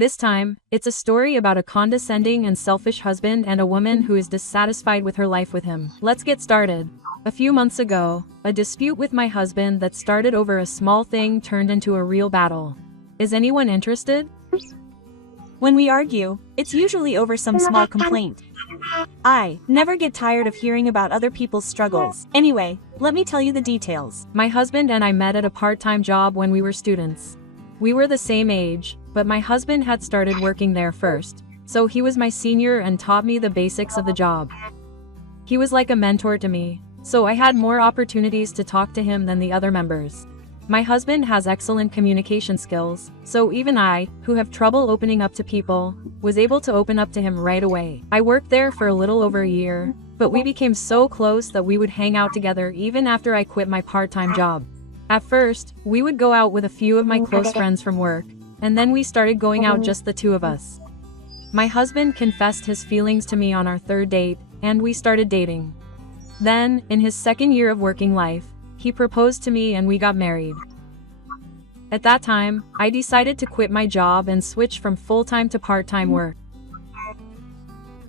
This time, it's a story about a condescending and selfish husband and a woman who is dissatisfied with her life with him. Let's get started. A few months ago, a dispute with my husband that started over a small thing turned into a real battle. Is anyone interested? When we argue, it's usually over some small complaint. I never get tired of hearing about other people's struggles. Anyway, let me tell you the details. My husband and I met at a part-time job when we were students. We were the same age, but my husband had started working there first, so he was my senior and taught me the basics of the job. He was like a mentor to me, so I had more opportunities to talk to him than the other members. My husband has excellent communication skills, so even I, who have trouble opening up to people, was able to open up to him right away. I worked there for a little over a year, but we became so close that we would hang out together even after I quit my part-time job. At first, we would go out with a few of my close friends from work, and then we started going out just the two of us. My husband confessed his feelings to me on our third date, and we started dating. Then, in his second year of working life, he proposed to me and we got married. At that time, I decided to quit my job and switch from full-time to part-time work.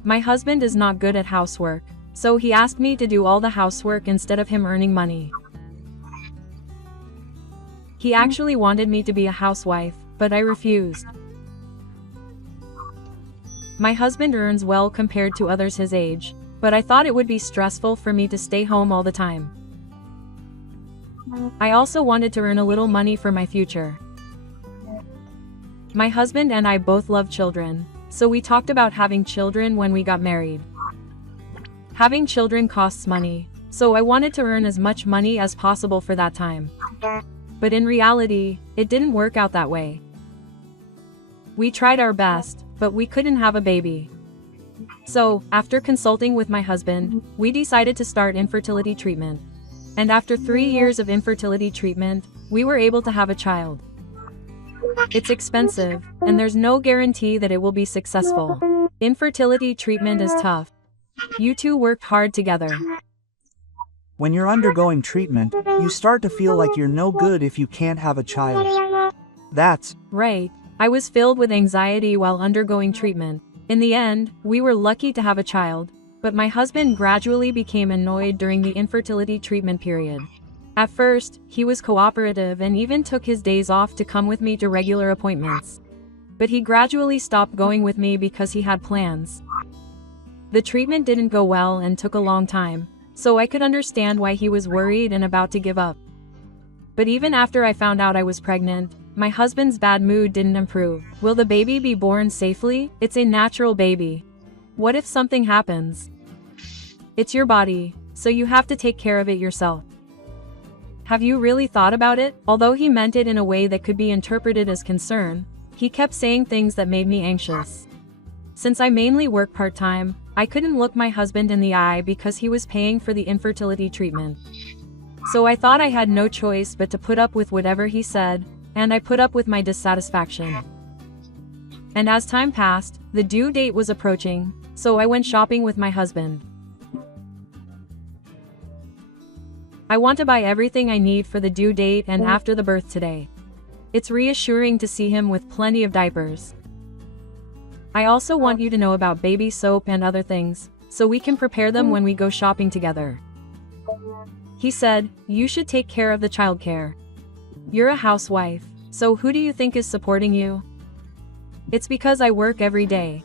My husband is not good at housework, so he asked me to do all the housework instead of him earning money. He actually wanted me to be a housewife, but I refused. My husband earns well compared to others his age, but I thought it would be stressful for me to stay home all the time. I also wanted to earn a little money for my future. My husband and I both love children, so we talked about having children when we got married. Having children costs money, so I wanted to earn as much money as possible for that time. But in reality, it didn't work out that way. We tried our best, but we couldn't have a baby. So, after consulting with my husband, we decided to start infertility treatment. And after 3 years of infertility treatment, we were able to have a child. It's expensive, and there's no guarantee that it will be successful. Infertility treatment is tough. You two worked hard together. When you're undergoing treatment, you start to feel like you're no good if you can't have a child. That's right. I was filled with anxiety while undergoing treatment. In the end, we were lucky to have a child, but my husband gradually became annoyed during the infertility treatment period. At first, he was cooperative and even took his days off to come with me to regular appointments. But he gradually stopped going with me because he had plans. The treatment didn't go well and took a long time, so I could understand why he was worried and about to give up. But even after I found out I was pregnant, my husband's bad mood didn't improve. Will the baby be born safely? It's a natural baby. What if something happens? It's your body, so you have to take care of it yourself. Have you really thought about it? Although he meant it in a way that could be interpreted as concern, he kept saying things that made me anxious. Since I mainly work part-time, I couldn't look my husband in the eye because he was paying for the infertility treatment. So I thought I had no choice but to put up with whatever he said, and I put up with my dissatisfaction. And as time passed, the due date was approaching, so I went shopping with my husband. I want to buy everything I need for the due date and after the birth today. It's reassuring to see him with plenty of diapers. I also want you to know about baby soap and other things, so we can prepare them when we go shopping together. He said, you should take care of the childcare. You're a housewife, so who do you think is supporting you? It's because I work every day.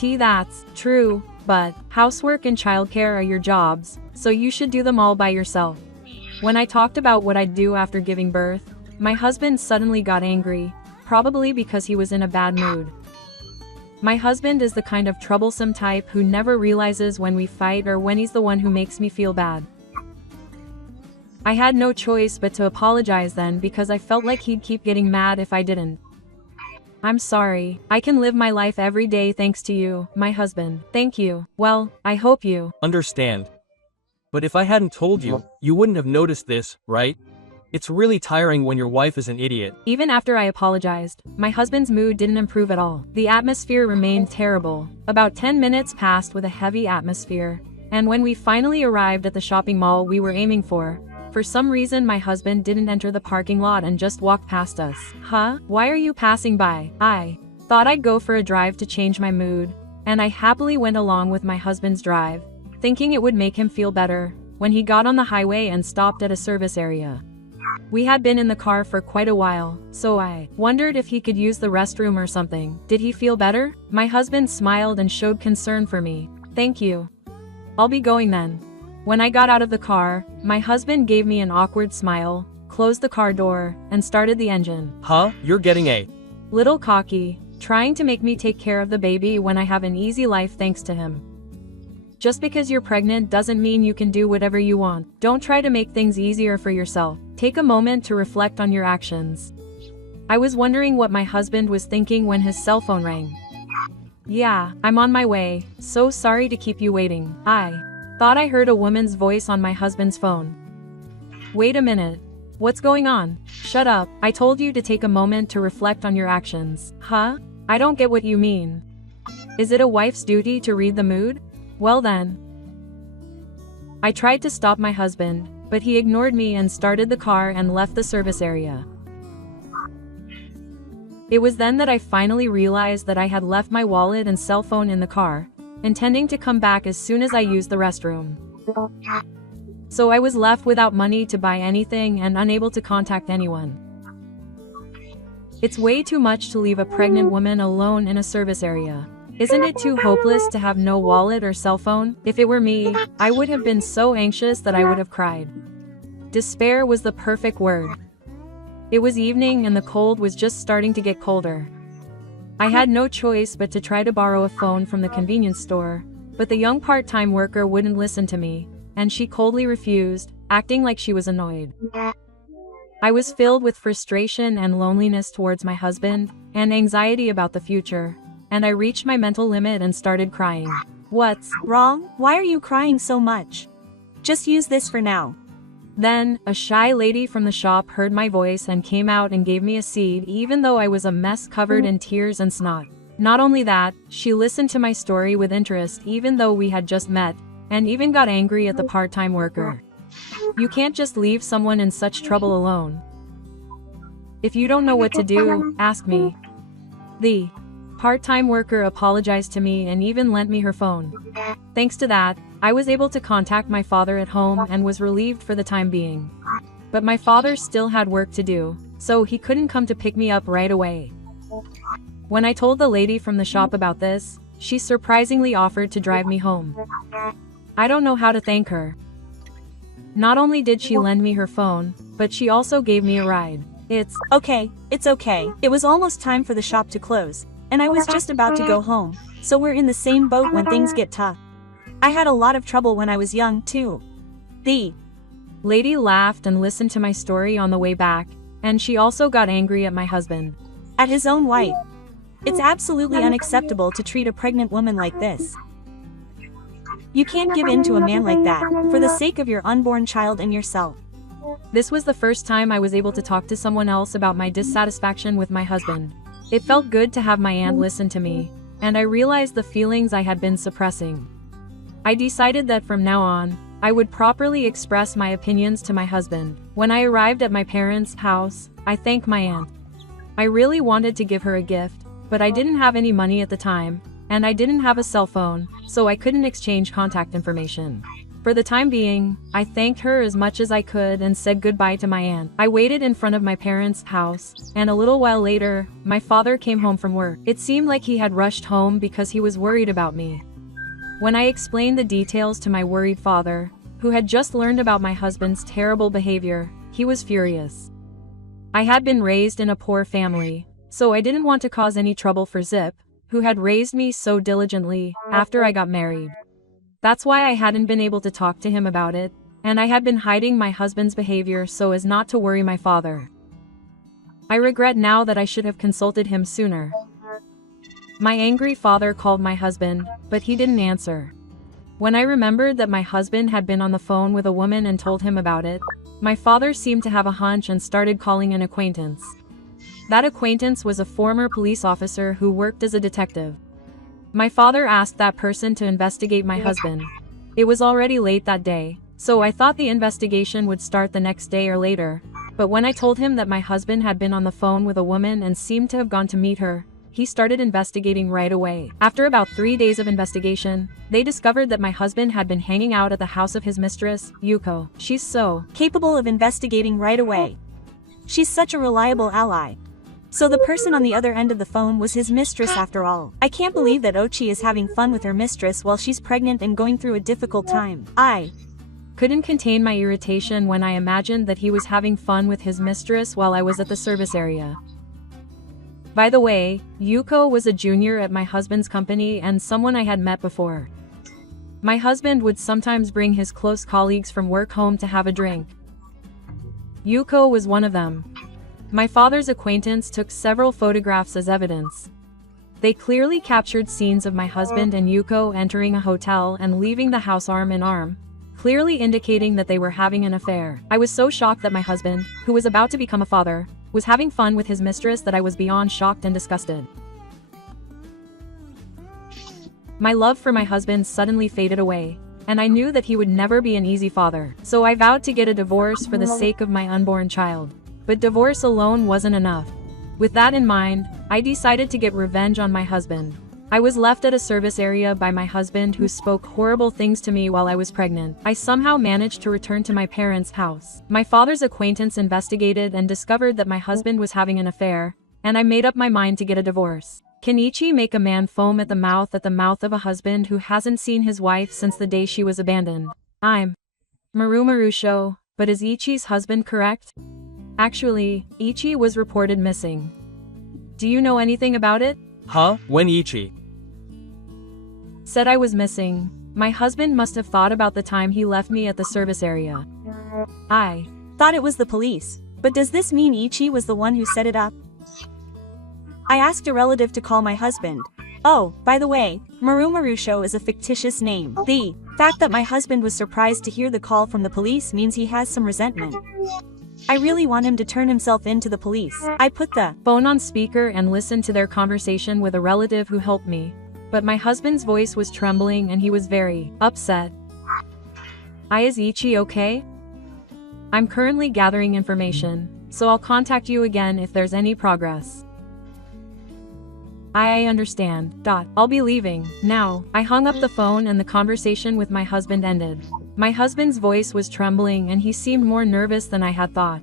That's true, but housework and childcare are your jobs, so you should do them all by yourself. When I talked about what I'd do after giving birth, my husband suddenly got angry, probably because he was in a bad mood. My husband is the kind of troublesome type who never realizes when we fight or when he's the one who makes me feel bad. I had no choice but to apologize then because I felt like he'd keep getting mad if I didn't. I'm sorry. I can live my life every day thanks to you, my husband. Thank you. Well, I hope you understand. But if I hadn't told you, you wouldn't have noticed this, right? It's really tiring when your wife is an idiot. Even after I apologized, my husband's mood didn't improve at all. The atmosphere remained terrible. About 10 minutes passed with a heavy atmosphere, and when we finally arrived at the shopping mall we were aiming for some reason my husband didn't enter the parking lot and just walked past us. Huh? Why are you passing by? thought I'd go for a drive to change my mood, and I happily went along with my husband's drive, thinking it would make him feel better, when he got on the highway and stopped at a service area. We had been in the car for quite a while, so I wondered if he could use the restroom or something. Did he feel better? My husband smiled and showed concern for me. Thank you. I'll be going then. When I got out of the car, my husband gave me an awkward smile, closed the car door, and started the engine. Huh? You're getting a little cocky, trying to make me take care of the baby when I have an easy life thanks to him. Just because you're pregnant doesn't mean you can do whatever you want. Don't try to make things easier for yourself. Take a moment to reflect on your actions. I was wondering what my husband was thinking when his cell phone rang. Yeah, I'm on my way. So sorry to keep you waiting. I thought I heard a woman's voice on my husband's phone. Wait a minute. What's going on? Shut up. I told you to take a moment to reflect on your actions. Huh? I don't get what you mean. Is it a wife's duty to read the mood? Well then. I tried to stop my husband, but he ignored me and started the car and left the service area. It was then that I finally realized that I had left my wallet and cell phone in the car, intending to come back as soon as I used the restroom. So I was left without money to buy anything and unable to contact anyone. It's way too much to leave a pregnant woman alone in a service area. Isn't it too hopeless to have no wallet or cell phone? If it were me, I would have been so anxious that I would have cried. Despair was the perfect word. It was evening and the cold was just starting to get colder. I had no choice but to try to borrow a phone from the convenience store, but the young part-time worker wouldn't listen to me, and she coldly refused, acting like she was annoyed. I was filled with frustration and loneliness towards my husband, and anxiety about the future, and I reached my mental limit and started crying. What's wrong? Why are you crying so much? Just use this for now. Then, a shy lady from the shop heard my voice and came out and gave me a seat even though I was a mess covered in tears and snot. Not only that, she listened to my story with interest even though we had just met, and even got angry at the part-time worker. You can't just leave someone in such trouble alone. If you don't know what to do, ask me. The part-time worker apologized to me and even lent me her phone. Thanks to that, I was able to contact my father at home and was relieved for the time being. But my father still had work to do, so he couldn't come to pick me up right away. When I told the lady from the shop about this, she surprisingly offered to drive me home. I don't know how to thank her. Not only did she lend me her phone, but she also gave me a ride. It's okay. It was almost time for the shop to close, and I was just about to go home, so we're in the same boat when things get tough. I had a lot of trouble when I was young, too. The lady laughed and listened to my story on the way back, and she also got angry at my husband. At his own wife. It's absolutely unacceptable to treat a pregnant woman like this. You can't give in to a man like that, for the sake of your unborn child and yourself. This was the first time I was able to talk to someone else about my dissatisfaction with my husband. It felt good to have my aunt listen to me, and I realized the feelings I had been suppressing. I decided that from now on, I would properly express my opinions to my husband. When I arrived at my parents' house, I thanked my aunt. I really wanted to give her a gift, but I didn't have any money at the time, and I didn't have a cell phone, so I couldn't exchange contact information. For the time being, I thanked her as much as I could and said goodbye to my aunt. I waited in front of my parents' house, and a little while later, my father came home from work. It seemed like he had rushed home because he was worried about me. When I explained the details to my worried father, who had just learned about my husband's terrible behavior, he was furious. I had been raised in a poor family, so I didn't want to cause any trouble for Zip, who had raised me so diligently after I got married. That's why I hadn't been able to talk to him about it, and I had been hiding my husband's behavior so as not to worry my father. I regret now that I should have consulted him sooner. My angry father called my husband, but he didn't answer. When I remembered that my husband had been on the phone with a woman and told him about it, my father seemed to have a hunch and started calling an acquaintance. That acquaintance was a former police officer who worked as a detective. My father asked that person to investigate my husband. It was already late that day, so I thought the investigation would start the next day or later, but when I told him that my husband had been on the phone with a woman and seemed to have gone to meet her, he started investigating right away. After about 3 days of investigation, they discovered that my husband had been hanging out at the house of his mistress, Yuko. She's so capable of investigating right away. She's such a reliable ally. So the person on the other end of the phone was his mistress after all. I can't believe that Ochi is having fun with her mistress while she's pregnant and going through a difficult time. I couldn't contain my irritation when I imagined that he was having fun with his mistress while I was at the service area. By the way, Yuko was a junior at my husband's company and someone I had met before. My husband would sometimes bring his close colleagues from work home to have a drink. Yuko was one of them. My father's acquaintance took several photographs as evidence. They clearly captured scenes of my husband and Yuko entering a hotel and leaving the house arm in arm, clearly indicating that they were having an affair. I was so shocked that my husband, who was about to become a father, was having fun with his mistress that I was beyond shocked and disgusted. My love for my husband suddenly faded away, and I knew that he would never be an easy father. So I vowed to get a divorce for the sake of my unborn child. But divorce alone wasn't enough. With that in mind, I decided to get revenge on my husband. I was left at a service area by my husband who spoke horrible things to me while I was pregnant. I somehow managed to return to my parents' house. My father's acquaintance investigated and discovered that my husband was having an affair, and I made up my mind to get a divorce. Can Ichi make a man foam at the mouth of a husband who hasn't seen his wife since the day she was abandoned? I'm Maru Show, but is Ichi's husband correct? Actually, Ichi was reported missing. Do you know anything about it? Huh? When Ichi said I was missing, my husband must have thought about the time he left me at the service area. I thought it was the police, but does this mean Ichi was the one who set it up? I asked a relative to call my husband. Oh, by the way, Maru Show is a fictitious name. The fact that my husband was surprised to hear the call from the police means he has some resentment. I really want him to turn himself in to the police. I put the phone on speaker and listened to their conversation with a relative who helped me. But my husband's voice was trembling and he was very upset. Is Ichi okay? I'm currently gathering information, so I'll contact you again if there's any progress. I understand. I'll be leaving now. I hung up the phone and the conversation with my husband ended. My husband's voice was trembling and he seemed more nervous than I had thought.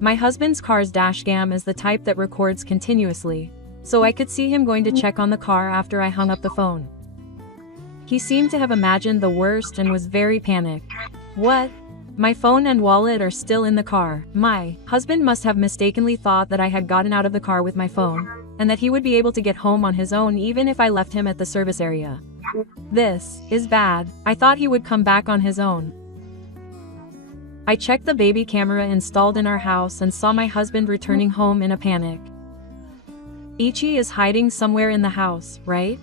My husband's car's dashcam is the type that records continuously, so I could see him going to check on the car after I hung up the phone. He seemed to have imagined the worst and was very panicked. What? My phone and wallet are still in the car. My husband must have mistakenly thought that I had gotten out of the car with my phone, and that he would be able to get home on his own even if I left him at the service area. This is bad. I thought he would come back on his own. I checked the baby camera installed in our house and saw my husband returning home in a panic. Ichi is hiding somewhere in the house, right?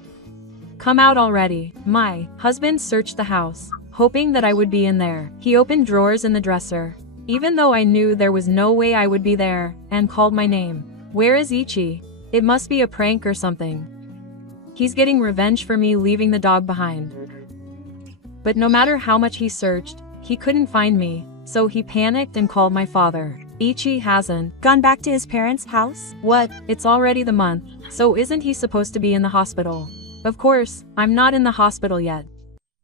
Come out already. My husband searched the house, hoping that I would be in there. He opened drawers in the dresser, even though I knew there was no way I would be there, and called my name. Where is Ichi? It must be a prank or something. He's getting revenge for me leaving the dog behind. But no matter how much he searched, he couldn't find me, so he panicked and called my father. Ichi hasn't gone back to his parents' house? What? It's already the month, so isn't he supposed to be in the hospital? Of course, I'm not in the hospital yet.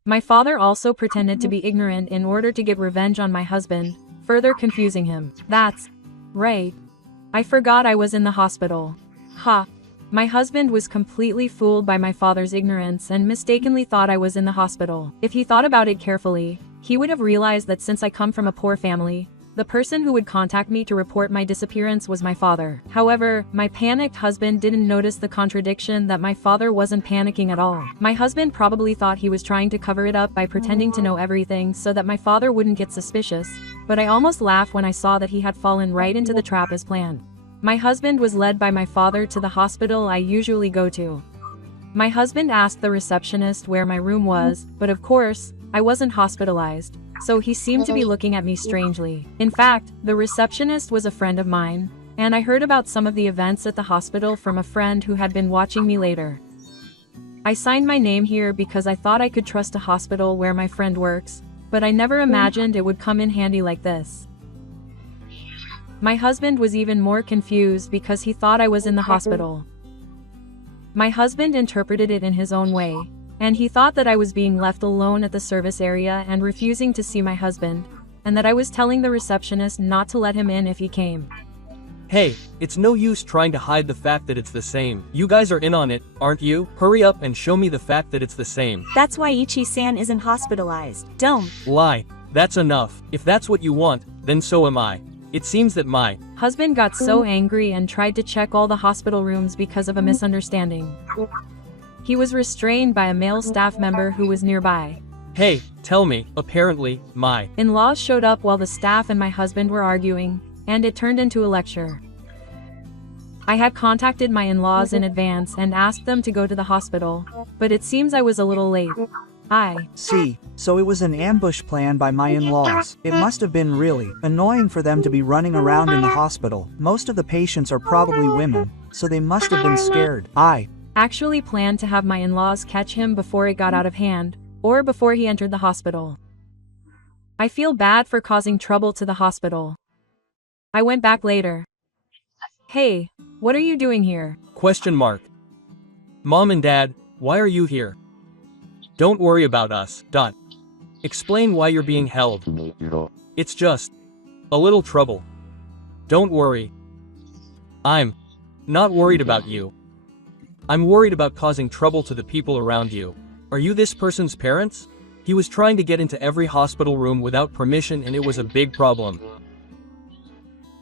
My father also pretended to be ignorant in order to get revenge on my husband, further confusing him. That's right. I forgot I was in the hospital. Ha! My husband was completely fooled by my father's ignorance and mistakenly thought I was in the hospital. If he thought about it carefully, he would have realized that since I come from a poor family, the person who would contact me to report my disappearance was my father. However, my panicked husband didn't notice the contradiction that my father wasn't panicking at all. My husband probably thought he was trying to cover it up by pretending to know everything so that my father wouldn't get suspicious, but I almost laughed when I saw that he had fallen right into the trap as planned. My husband was led by my father to the hospital I usually go to. My husband asked the receptionist where my room was, but of course, I wasn't hospitalized, so he seemed to be looking at me strangely. In fact, the receptionist was a friend of mine, and I heard about some of the events at the hospital from a friend who had been watching me later. I signed my name here because I thought I could trust a hospital where my friend works, but I never imagined it would come in handy like this. My husband was even more confused because he thought I was in the hospital. My husband interpreted it in his own way, and he thought that I was being left alone at the service area and refusing to see my husband, and that I was telling the receptionist not to let him in if he came. Hey, it's no use trying to hide the fact that it's the same. You guys are in on it, aren't you? Hurry up and show me the fact that it's the same. That's why Ichi-san isn't hospitalized. Don't Lie. That's enough. If that's what you want, then so am I. It seems that my husband got so angry and tried to check all the hospital rooms because of a misunderstanding. He was restrained by a male staff member who was nearby. Hey, tell me, apparently, my In-laws showed up while the staff and my husband were arguing, and it turned into a lecture. I had contacted my in-laws in advance and asked them to go to the hospital, but it seems I was a little late. See, so it was an ambush plan by my in-laws. It must have been really annoying for them to be running around in the hospital. Most of the patients are probably women, so they must have been scared. I actually planned to have my in-laws catch him before it got out of hand, or before he entered the hospital. I feel bad for causing trouble to the hospital. I went back later. Hey, what are you doing here? Question mark. Mom and Dad, why are you here? Don't worry about us. Explain why you're being held. It's just a little trouble. Don't worry. I'm not worried about you. I'm worried about causing trouble to the people around you. Are you this person's parents? He was trying to get into every hospital room without permission and it was a big problem.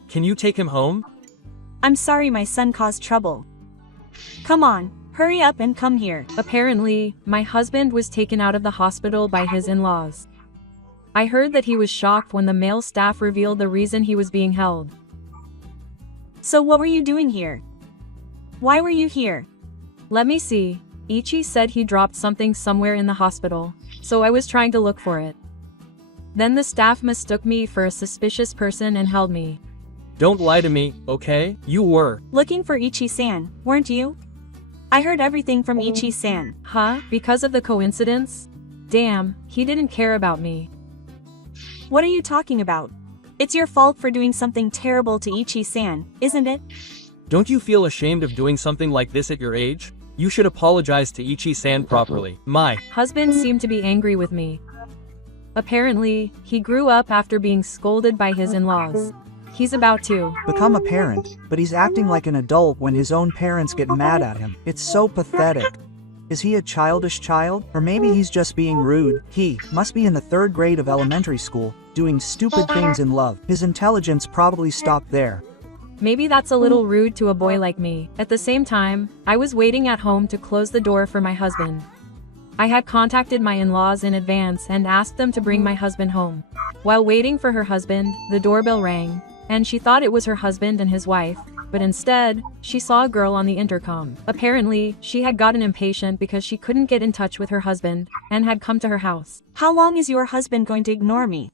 Can you take him home? I'm sorry my son caused trouble. Come on, hurry up and come here. Apparently, my husband was taken out of the hospital by his in-laws. I heard that he was shocked when the male staff revealed the reason he was being held. So what were you doing here? Why were you here? Let me see. Ichi said he dropped something somewhere in the hospital, so I was trying to look for it. Then the staff mistook me for a suspicious person and held me. Don't lie to me, okay? You were looking for Ichi-san, weren't you? I heard everything from Ichi-san. Huh? Because of the coincidence? Damn, he didn't care about me. What are you talking about? It's your fault for doing something terrible to Ichi-san, isn't it? Don't you feel ashamed of doing something like this at your age? You should apologize to Ichi-san properly. My husband seemed to be angry with me. Apparently, he grew up after being scolded by his in-laws. He's about to become a parent, but he's acting like an adult when his own parents get mad at him. It's so pathetic. Is he a childish child? Or maybe he's just being rude. He must be in the 3rd grade of elementary school, doing stupid things in love. His intelligence probably stopped there. Maybe that's a little rude to a boy like me. At the same time, I was waiting at home to close the door for my husband. I had contacted my in-laws in advance and asked them to bring my husband home. While waiting for her husband, the doorbell rang, and she thought it was her husband and his wife, but instead, she saw a girl on the intercom. Apparently, she had gotten impatient because she couldn't get in touch with her husband, and had come to her house. How long is your husband going to ignore me?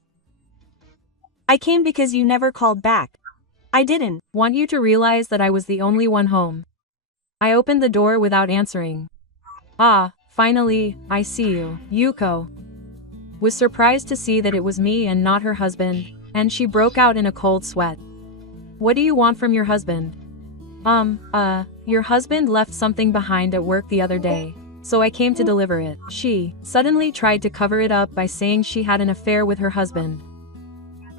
I came because you never called back. I didn't want you to realize that I was the only one home. I opened the door without answering. Ah, finally, I see you. Yuko was surprised to see that it was me and not her husband, and she broke out in a cold sweat. What do you want from your husband? Your husband left something behind at work the other day, so I came to deliver it. She suddenly tried to cover it up by saying she had an affair with her husband.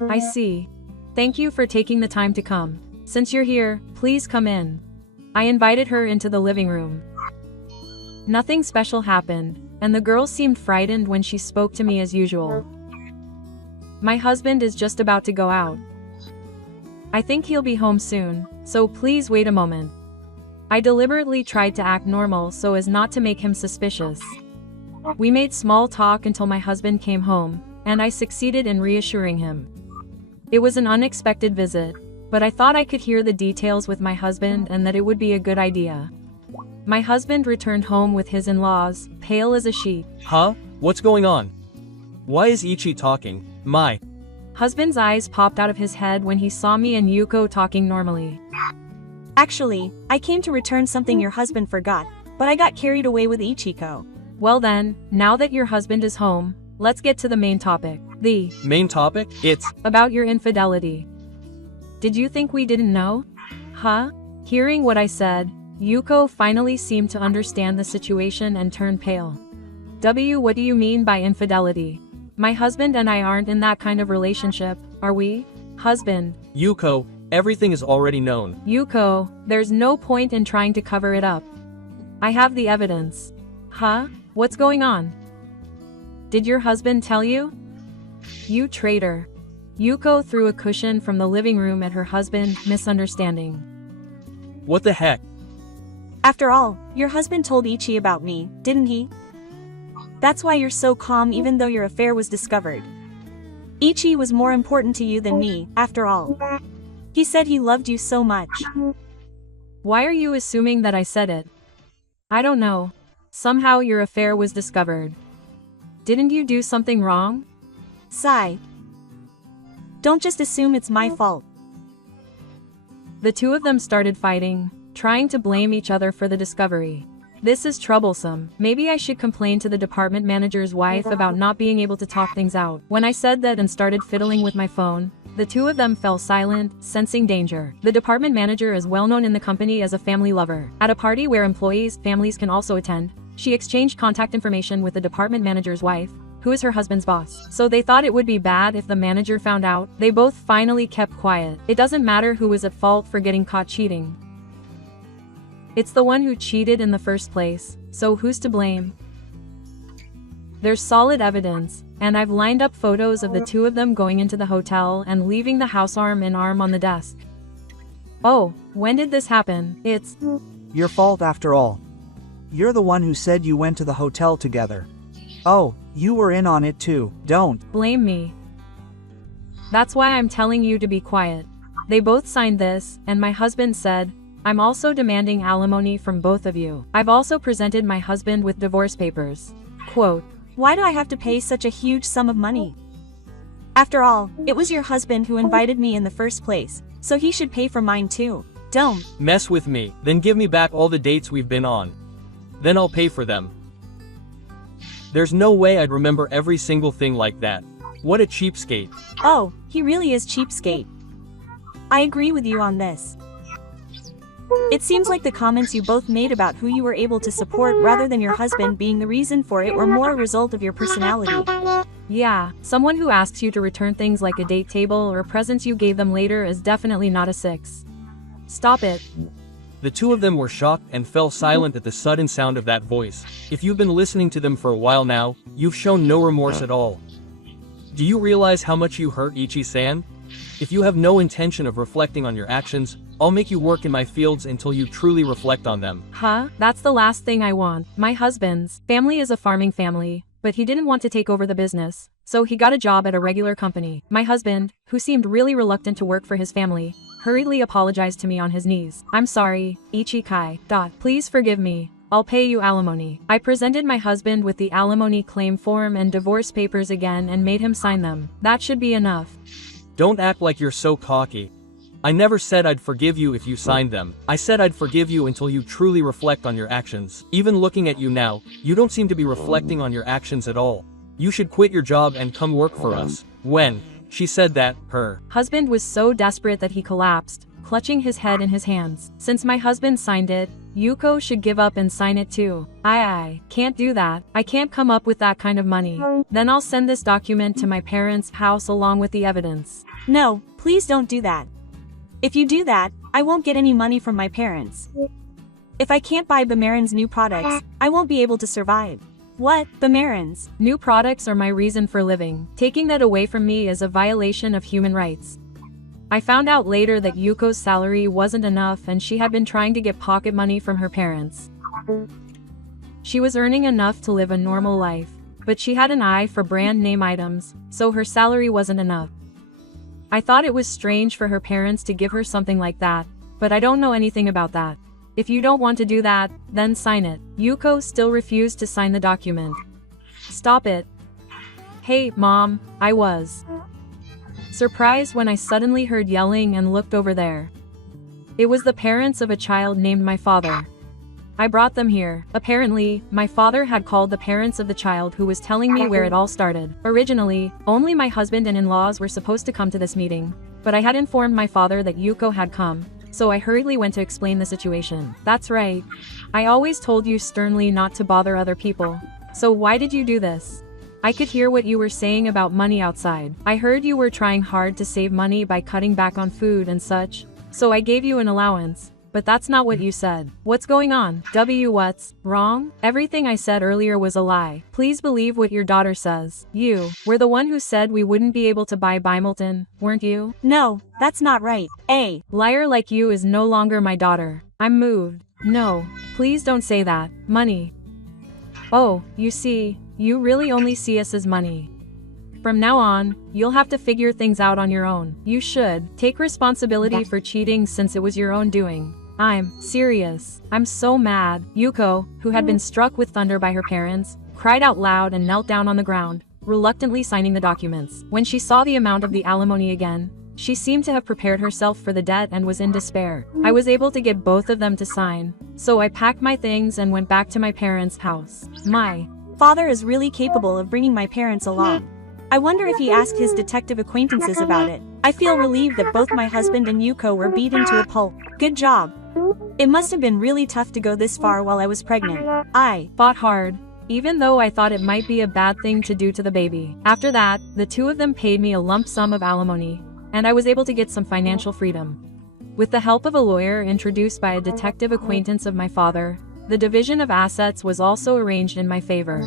I see. Thank you for taking the time to come. Since you're here, please come in. I invited her into the living room. Nothing special happened, and the girl seemed frightened when she spoke to me as usual. My husband is just about to go out. I think he'll be home soon, so please wait a moment. I deliberately tried to act normal so as not to make him suspicious. We made small talk until my husband came home, and I succeeded in reassuring him. It was an unexpected visit, but I thought I could hear the details with my husband and that it would be a good idea. My husband returned home with his in-laws, pale as a sheet. Huh? What's going on? Why is Ichi talking? My husband's eyes popped out of his head when he saw me and Yuko talking normally. Actually, I came to return something your husband forgot, but I got carried away with Ichiko. Well then, now that your husband is home, let's get to the main topic. The main topic? It's about your infidelity. Did you think we didn't know? Huh? Hearing what I said, Yuko finally seemed to understand the situation and turned pale. What do you mean by infidelity? My husband and I aren't in that kind of relationship, are we? Husband. Yuko, everything is already known. Yuko, there's no point in trying to cover it up. I have the evidence. Huh? What's going on? Did your husband tell you? You traitor. Yuko threw a cushion from the living room at her husband, misunderstanding. What the heck? After all, your husband told Ichi about me, didn't he? That's why you're so calm even though your affair was discovered. Ichi was more important to you than me, after all. He said he loved you so much. Why are you assuming that I said it? I don't know. Somehow your affair was discovered. Didn't you do something wrong? Sigh. Don't just assume it's my fault. The two of them started fighting, trying to blame each other for the discovery. This is troublesome. Maybe I should complain to the department manager's wife about not being able to talk things out. When I said that and started fiddling with my phone, the two of them fell silent, sensing danger. The department manager is well known in the company as a family lover. At a party where employees' families can also attend, she exchanged contact information with the department manager's wife, who is her husband's boss. So they thought it would be bad if the manager found out. They both finally kept quiet. It doesn't matter who was at fault for getting caught cheating. It's the one who cheated in the first place, so who's to blame? There's solid evidence, and I've lined up photos of the two of them going into the hotel and leaving the house arm in arm on the desk. Oh, when did this happen? It's Your fault after all. You're the one who said you went to the hotel together. Oh, you were in on it too. Don't blame me. That's why I'm telling you to be quiet. They both signed this, and my husband said, I'm also demanding alimony from both of you. I've also presented my husband with divorce papers. Quote, Why do I have to pay such a huge sum of money? After all, it was your husband who invited me in the first place, so he should pay for mine too. Don't mess with me, then give me back all the dates we've been on. Then I'll pay for them. There's no way I'd remember every single thing like that. What a cheapskate. Oh, he really is cheapskate. I agree with you on this. It seems like the comments you both made about who you were able to support rather than your husband being the reason for it were more a result of your personality. Yeah, someone who asks you to return things like a date table or presents you gave them later is definitely not a 6. Stop it. The two of them were shocked and fell silent at the sudden sound of that voice. If you've been listening to them for a while now, you've shown no remorse at all. Do you realize how much you hurt Ichi-san? If you have no intention of reflecting on your actions, I'll make you work in my fields until you truly reflect on them. Huh? That's the last thing I want. My husband's family is a farming family, but he didn't want to take over the business, so he got a job at a regular company. My husband, who seemed really reluctant to work for his family, hurriedly apologized to me on his knees. I'm sorry, Ichi-kai. Please forgive me. I'll pay you alimony. I presented my husband with the alimony claim form and divorce papers again and made him sign them. That should be enough. Don't act like you're so cocky. I never said I'd forgive you if you signed them. I said I'd forgive you until you truly reflect on your actions. Even looking at you now, you don't seem to be reflecting on your actions at all. You should quit your job and come work for us. When she said that, her husband was so desperate that he collapsed, clutching his head in his hands. Since my husband signed it, Yuko should give up and sign it too. I can't do that. I can't come up with that kind of money. Then I'll send this document to my parents' house along with the evidence. No, please don't do that. If you do that, I won't get any money from my parents. If I can't buy Bamarin's new products, I won't be able to survive. What? Bamarin's? New products are my reason for living. Taking that away from me is a violation of human rights. I found out later that Yuko's salary wasn't enough and she had been trying to get pocket money from her parents. She was earning enough to live a normal life, but she had an eye for brand name items, so her salary wasn't enough. I thought it was strange for her parents to give her something like that, but I don't know anything about that. If you don't want to do that, then sign it. Yuko still refused to sign the document. Stop it. Hey, Mom, I was surprised when I suddenly heard yelling and looked over there. It was the parents of a child named my father. I brought them here. Apparently, my father had called the parents of the child who was telling me where it all started. Originally, only my husband and in-laws were supposed to come to this meeting, but I had informed my father that Yuko had come, so I hurriedly went to explain the situation. That's right. I always told you sternly not to bother other people. So why did you do this? I could hear what you were saying about money outside. I heard you were trying hard to save money by cutting back on food and such, so I gave you an allowance. But that's not what you said. What's going on? What's wrong? Everything I said earlier was a lie. Please believe what your daughter says. You were the one who said we wouldn't be able to buy Bimilton, weren't you? No, that's not right. A liar like you is no longer my daughter. I'm moved. No, please don't say that. Money. Oh, you see, you really only see us as money. From now on, you'll have to figure things out on your own. You should take responsibility for cheating since it was your own doing. I'm serious. I'm so mad. Yuko, who had been struck with thunder by her parents, cried out loud and knelt down on the ground, reluctantly signing the documents. When she saw the amount of the alimony again, she seemed to have prepared herself for the debt and was in despair. I was able to get both of them to sign, so I packed my things and went back to my parents' house. My father is really capable of bringing my parents along. I wonder if he asked his detective acquaintances about it. I feel relieved that both my husband and Yuko were beaten to a pulp. Good job. It must have been really tough to go this far while I was pregnant. I fought hard, even though I thought it might be a bad thing to do to the baby. After that, the two of them paid me a lump sum of alimony, and I was able to get some financial freedom. With the help of a lawyer introduced by a detective acquaintance of my father, the division of assets was also arranged in my favor.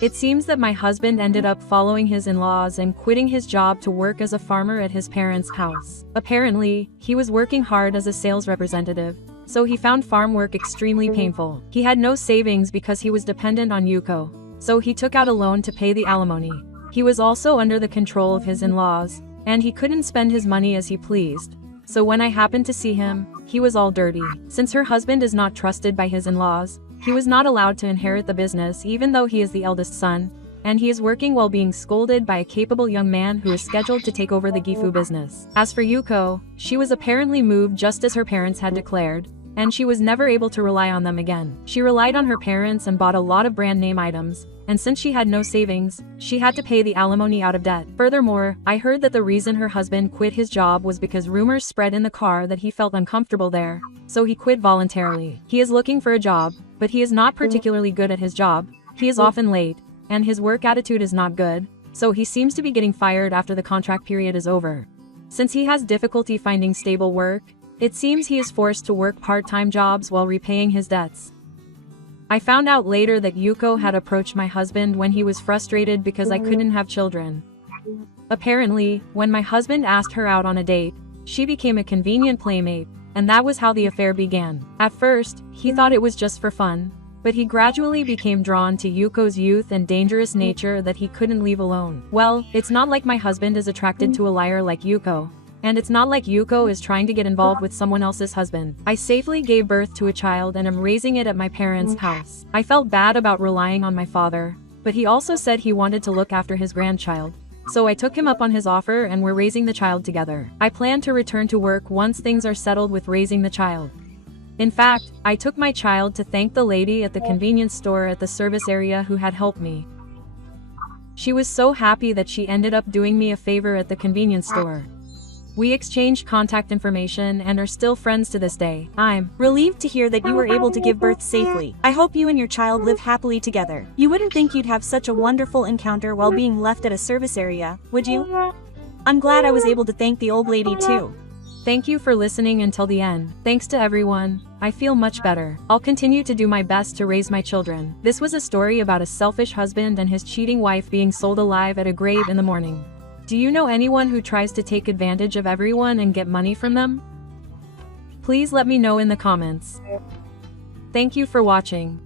It seems that my husband ended up following his in-laws and quitting his job to work as a farmer at his parents' house. Apparently, he was working hard as a sales representative, so he found farm work extremely painful. He had no savings because he was dependent on Yuko, so he took out a loan to pay the alimony. He was also under the control of his in-laws, and he couldn't spend his money as he pleased. So when I happened to see him, he was all dirty. Since her husband is not trusted by his in-laws, he was not allowed to inherit the business even though he is the eldest son, and he is working while being scolded by a capable young man who is scheduled to take over the Gifu business. As for Yuko, she was apparently moved just as her parents had declared, and she was never able to rely on them again. She relied on her parents and bought a lot of brand name items, and since she had no savings, she had to pay the alimony out of debt. Furthermore, I heard that the reason her husband quit his job was because rumors spread in the car that he felt uncomfortable there, so he quit voluntarily. He is looking for a job, but he is not particularly good at his job, he is often late, and his work attitude is not good, so he seems to be getting fired after the contract period is over. Since he has difficulty finding stable work, it seems he is forced to work part-time jobs while repaying his debts. I found out later that Yuko had approached my husband when he was frustrated because I couldn't have children. Apparently, when my husband asked her out on a date, she became a convenient playmate, and that was how the affair began. At first, he thought it was just for fun, but he gradually became drawn to Yuko's youth and dangerous nature that he couldn't leave alone. Well, it's not like my husband is attracted to a liar like Yuko, and it's not like Yuko is trying to get involved with someone else's husband. I safely gave birth to a child and am raising it at my parents' house. I felt bad about relying on my father, but he also said he wanted to look after his grandchild. So I took him up on his offer and we're raising the child together. I plan to return to work once things are settled with raising the child. In fact, I took my child to thank the lady at the convenience store at the service area who had helped me. She was so happy that she ended up doing me a favor at the convenience store. We exchanged contact information and are still friends to this day. I'm relieved to hear that you were able to give birth safely. I hope you and your child live happily together. You wouldn't think you'd have such a wonderful encounter while being left at a service area, would you? I'm glad I was able to thank the old lady too. Thank you for listening until the end. Thanks to everyone, I feel much better. I'll continue to do my best to raise my children. This was a story about a selfish husband and his cheating wife being sold alive at a grave in the morning. Do you know anyone who tries to take advantage of everyone and get money from them? Please let me know in the comments. Thank you for watching.